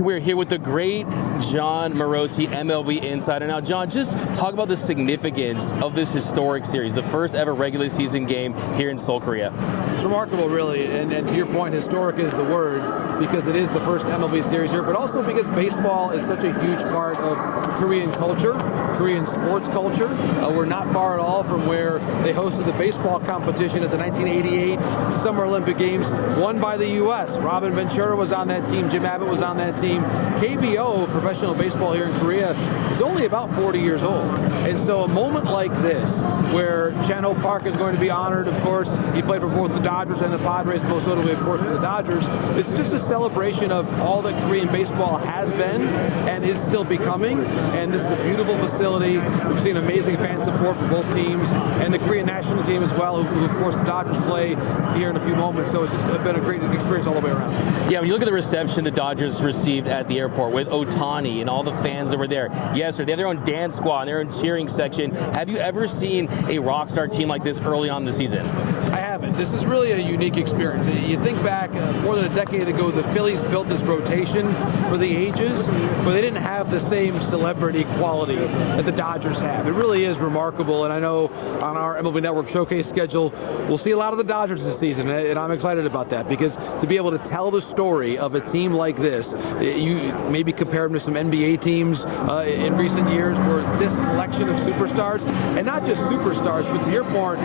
We're here with the great Jon Morosi, MLB Insider. Now, Jon, just talk about the significance of this historic series, the first ever regular season game here in Seoul, Korea. It's remarkable, really, and to your point, historic is the word, because it is the first MLB series here, but also because baseball is such a huge part of Korean culture, Korean sports culture. We're not far at all from where they hosted the baseball competition at the 1988 Summer Olympic Games, won by the U.S. Robin Ventura was on that team, Jim Abbott was on that team. KBO, professional baseball here in Korea, is only about 40 years old. And so a moment like this, where Chan-Ho Park is going to be honored, of course, he played for both the Dodgers and the Padres, most notably, of course, for the Dodgers. It's just a celebration of all that Korean baseball has been and is still becoming. And this is a beautiful facility. We've seen amazing fan support for both teams and the Korean national team as well, who of course, the Dodgers play here in a few moments. So it's just been a great experience all the way around. Yeah, when you look at the reception the Dodgers received at the airport with Ohtani and all the fans that were there. Yes, sir, they have their own dance squad and their own cheering section. Have you ever seen a rock star team like this early on in the season? I haven't. This is really a unique experience. You think back more than a decade ago, the Phillies built this rotation for the ages, but they didn't have the same celebrity quality that the Dodgers have. It really is remarkable, and I know on our MLB Network showcase schedule, we'll see a lot of the Dodgers this season, and I'm excited about that, because to be able to tell the story of a team like this, you maybe compare them to some NBA teams in recent years, where this collection of superstars, and not just superstars, but to your point,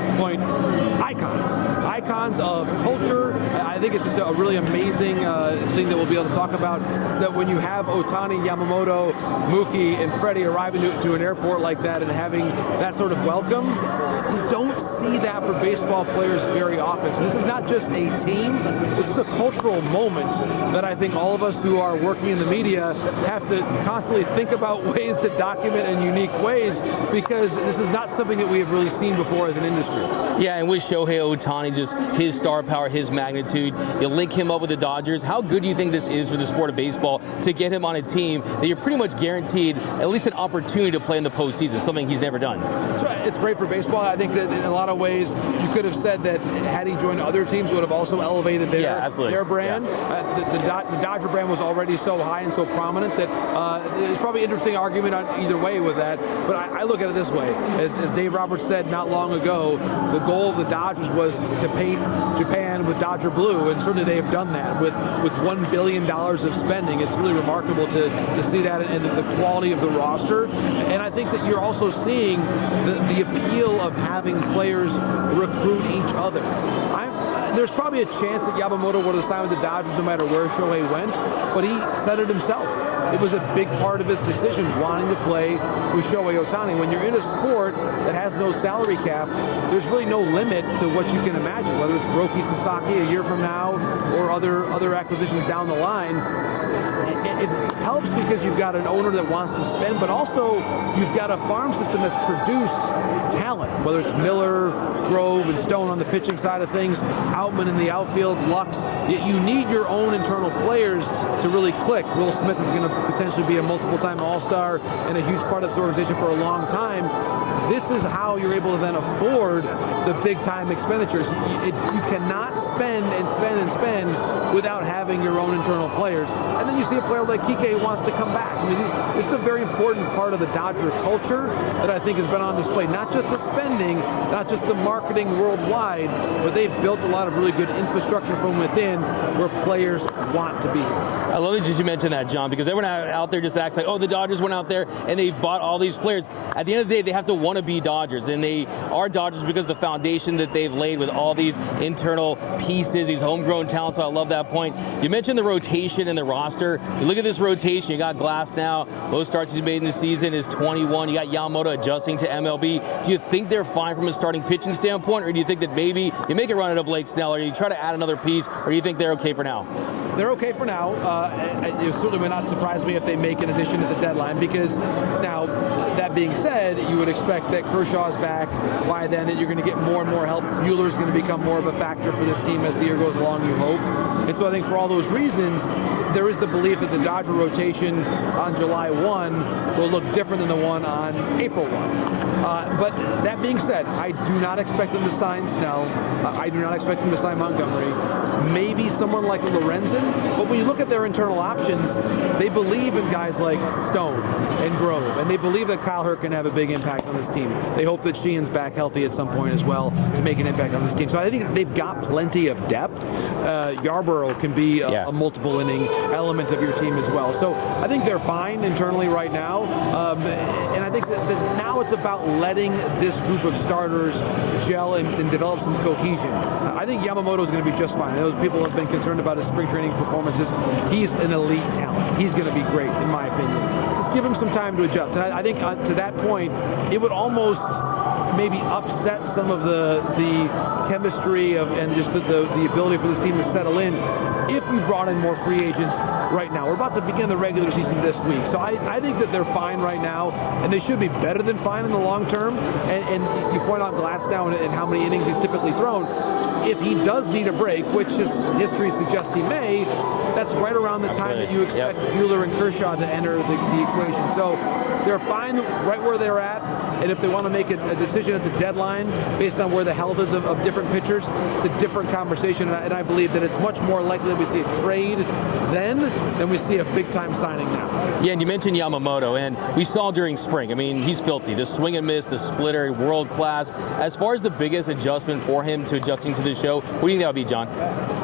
icons of culture. I think it's just a really amazing thing that we'll be able to talk about, that when you have Ohtani, Yamamoto, Mookie, and Freddie arriving to an airport like that and having that sort of welcome, you don't see that for baseball players very often. So this is not just a team, this is a cultural moment that I think all of us who are working in the media have to constantly think about ways to document in unique ways, because this is not something that we have really seen before as an industry. Yeah, and with Shohei Ohtani, just his star power, his magnitude, you link him up with the Dodgers. How good do you think this is for the sport of baseball to get him on a team that you're pretty much guaranteed at least an opportunity to play in the postseason, something he's never done? It's great for baseball. I think that in a lot of ways, you could have said that had he joined other teams, would have also elevated their brand. Yeah. The Dodger brand was already so high and so prominent that there's probably an interesting argument on either way with that. But I look at it this way. As Dave Roberts said not long ago, the goal of the Dodgers was to paint Japan with Dodger blue, and certainly they have done that with $1 billion of spending. It's really remarkable to see that and the quality of the roster. And I think that you're also seeing the appeal of having players recruit each other. There's probably a chance that Yamamoto would have signed with the Dodgers no matter where Shohei went, but he said it himself. It was a big part of his decision, wanting to play with Shohei Ohtani. When you're in a sport that has no salary cap, there's really no limit to what you can imagine, whether it's Roki Sasski a year from now or other acquisitions down the line. It helps because you've got an owner that wants to spend, but also you've got a farm system that's produced talent, whether it's Miller, Grove, and Stone on the pitching side of things, Outman in the outfield, Lux. You need your own internal players to really click. Will Smith is going to potentially be a multiple-time All-Star and a huge part of this organization for a long time. This is how you're able to then afford the big-time expenditures. You cannot spend and spend and spend without having your own internal players. And then you see a player like Kike who wants to come back. I mean, this is a very important part of the Dodger culture that I think has been on display. Not just the spending, not just the marketing worldwide, but they've built a lot of really good infrastructure from within where players want to be here. I love that you mentioned that, Jon, because everyone out there just acts like, oh, the Dodgers went out there and they bought all these players. At the end of the day, they have to want to be Dodgers, and they are Dodgers because of the foundation that they've laid with all these internal pieces, these homegrown talents. So I love that point. You mentioned the rotation and the roster. You look at this rotation. You got Glass now. Most starts he's made in the season is 21. You got Yamamoto adjusting to MLB. Do you think they're fine from a starting pitching standpoint, or do you think that maybe you make a run at a Blake Snell, or you try to add another piece, or do you think they're okay for now? They're okay for now. It certainly would not surprise me if they make an addition at the deadline, because now, that being said, you would expect that Kershaw's back by then, that you're going to get more and more help. Mueller's going to become more of a factor for this team as the year goes along, you hope. And so I think for all those reasons, there is the belief that the Dodger rotation on July 1 will look different than the one on April 1. But that being said, I do not expect them to sign Snell. I do not expect them to sign Montgomery. Maybe someone like Lorenzen. But when you look at their internal options, they believe in guys like Stone and Grove, and they believe that Kyle Hurt can have a big impact on this team. They hope that Sheehan's back healthy at some point as well to make an impact on this team. So I think they've got plenty of depth. Yarborough can be a multiple inning element of your team as well. So I think they're fine internally right now. And I think that now it's about letting this group of starters gel and develop some cohesion. I think Yamamoto is going to be just fine. Those people have been concerned about his spring training performances. He's an elite talent. He's going to be great, in my opinion. Just give him some time to adjust. And I think to that point, it would almost maybe upset some of the chemistry and just the ability for this team to settle in if we brought in more free agents right now. We're about to begin the regular season this week. So I think that they're fine right now, and they should be better than fine in the long term. And you point out Glasnow and how many innings he's typically thrown. If he does need a break, which his history suggests he may, that's right around the time that you expect Buehler and Kershaw to enter the equation. So they're fine right where they're at. And if they want to make a decision at the deadline based on where the health is of different pitchers, it's a different conversation. And I believe that it's much more likely that we see a trade then than we see a big-time signing now. Yeah, and you mentioned Yamamoto, and we saw during spring. I mean, he's filthy. The swing and miss, the splitter, world class. As far as the biggest adjustment for him to adjusting to the show, what do you think that would be, John?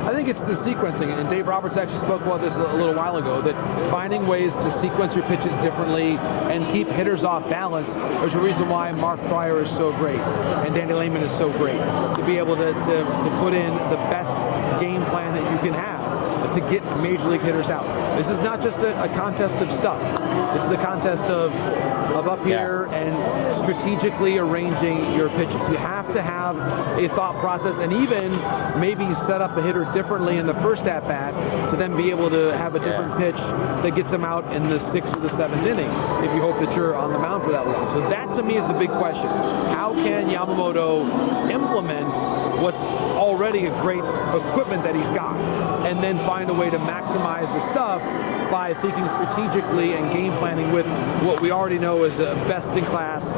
I think it's the sequencing, and Dave Roberts actually spoke about this a little while ago, that finding ways to sequence your pitches differently and keep hitters off balance. There's a reason why Mark Pryor is so great and Danny Lehman is so great, to be able to put in the best game plan that you can have to get major league hitters out. This is not just a contest of stuff. This is a contest of up here and strategically arranging your pitches. You have to have a thought process and even maybe set up a hitter differently in the first at-bat to then be able to have a different pitch that gets them out in the 6th or the 7th inning if you hope that you're on the mound for that long. So that to me is the big question. How can Yamamoto implement what's already a great equipment that he's got and then find a way to maximize the stuff by thinking strategically and game planning with what we already know is a best-in-class,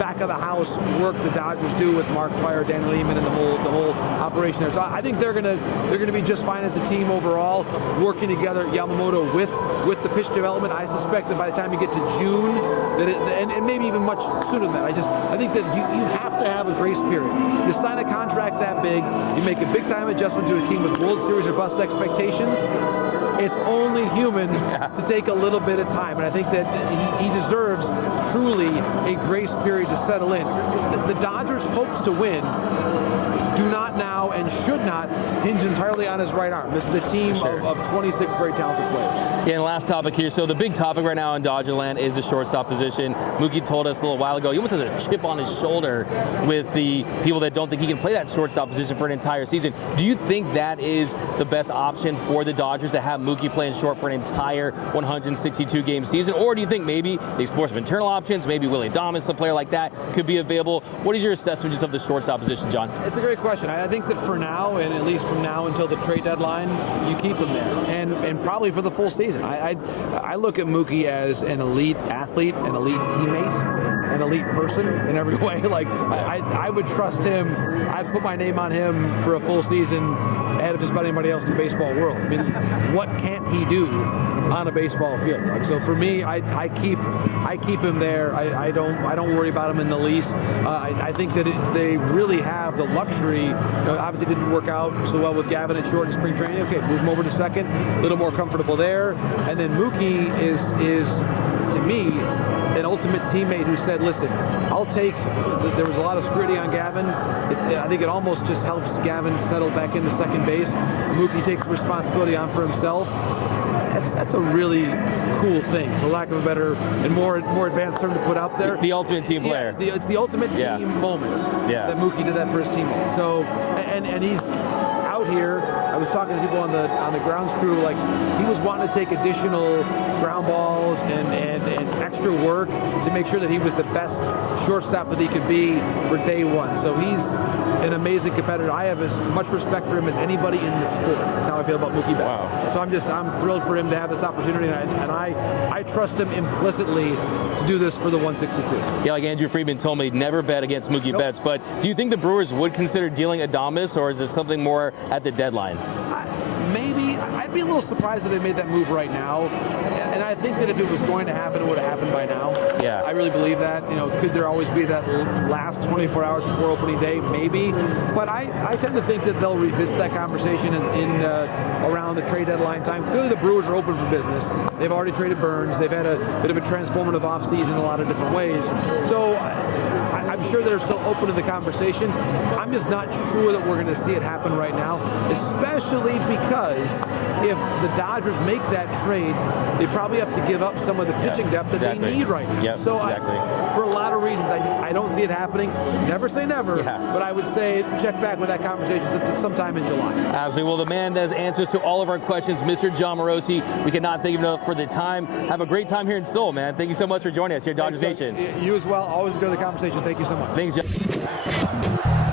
back-of-the-house work the Dodgers do with Mark Pryor, Danny Lehman, and the whole operation there. So I think they're gonna be just fine as a team overall, working together. Yamamoto with the pitch development. I suspect that by the time you get to June, and maybe even much sooner than that, I think that you have to have a grace period. You sign a contract that big, you make a big-time adjustment to a team with World Series or bust expectations. It's only human to take a little bit of time, and I think that he deserves truly a grace period to settle in. The Dodgers' hopes to win do not now and should not hinge entirely on his right arm. This is a team of 26 very talented players. Yeah, and last topic here. So the big topic right now in Dodgerland is the shortstop position. Mookie told us a little while ago he almost has a chip on his shoulder with the people that don't think he can play that shortstop position for an entire season. Do you think that is the best option for the Dodgers to have Mookie playing short for an entire 162-game season? Or do you think maybe they explore some internal options, maybe Willie Adames, a player like that, could be available? What is your assessment just of the shortstop position, John? It's a great question. I think that for now, and at least from now until the trade deadline, you keep him there, and probably for the full season. I look at Mookie as an elite athlete, an elite teammate, an elite person in every way. Like I would trust him. I'd put my name on him for a full season ahead of just about anybody else in the baseball world. I mean, what can't he do on a baseball field, Doug? So for me, I keep him there. I don't worry about him in the least. I think that they really have the luxury. Obviously, didn't work out so well with Gavin at short in spring training. Okay, move him over to second, a little more comfortable there. And then Mookie is to me an ultimate teammate who said, listen, I'll take, there was a lot of scrutiny on Gavin. I think it almost just helps Gavin settle back into second base. Mookie takes the responsibility on for himself. That's a really cool thing, for lack of a better and more advanced term to put out there. The ultimate team player. It's the ultimate team moment that Mookie did that for his teammate. So, and he's out here, I was talking to people on the grounds crew, like he was wanting to take additional ground balls and extra work to make sure that he was the best shortstop that he could be for day one. So he's an amazing competitor. I have as much respect for him as anybody in the sport. That's how I feel about Mookie Betts. Wow. So I'm thrilled for him to have this opportunity, and I trust him implicitly to do this for the 162. Yeah, like Andrew Friedman told me, never bet against Mookie Betts. But do you think the Brewers would consider dealing Adames, or is it something more at the deadline? Maybe. I'd be a little surprised if they made that move right now. And I think that if it was going to happen, it would have happened by now. Yeah. I really believe that. You know, could there always be that last 24 hours before opening day? Maybe. But I tend to think that they'll revisit that conversation in around the trade deadline time. Clearly the Brewers are open for business. They've already traded Burns. They've had a bit of a transformative offseason in a lot of different ways. So I'm sure they're still open to the conversation. I'm just not sure that we're going to see it happen right now, especially because if the Dodgers make that trade, they probably have to give up some of the pitching depth that they need right now. Yep, so for a lot of reasons, I don't see it happening. Never say never, but I would say check back with that conversation sometime in July. Absolutely. Well, the man that has answers to all of our questions, Mr. Jon Morosi. We cannot thank him enough for the time. Have a great time here in Seoul, man. Thank you so much for joining us here at Dodgers Nation. You as well. Always enjoy the conversation. Thank you so much. Thanks, John.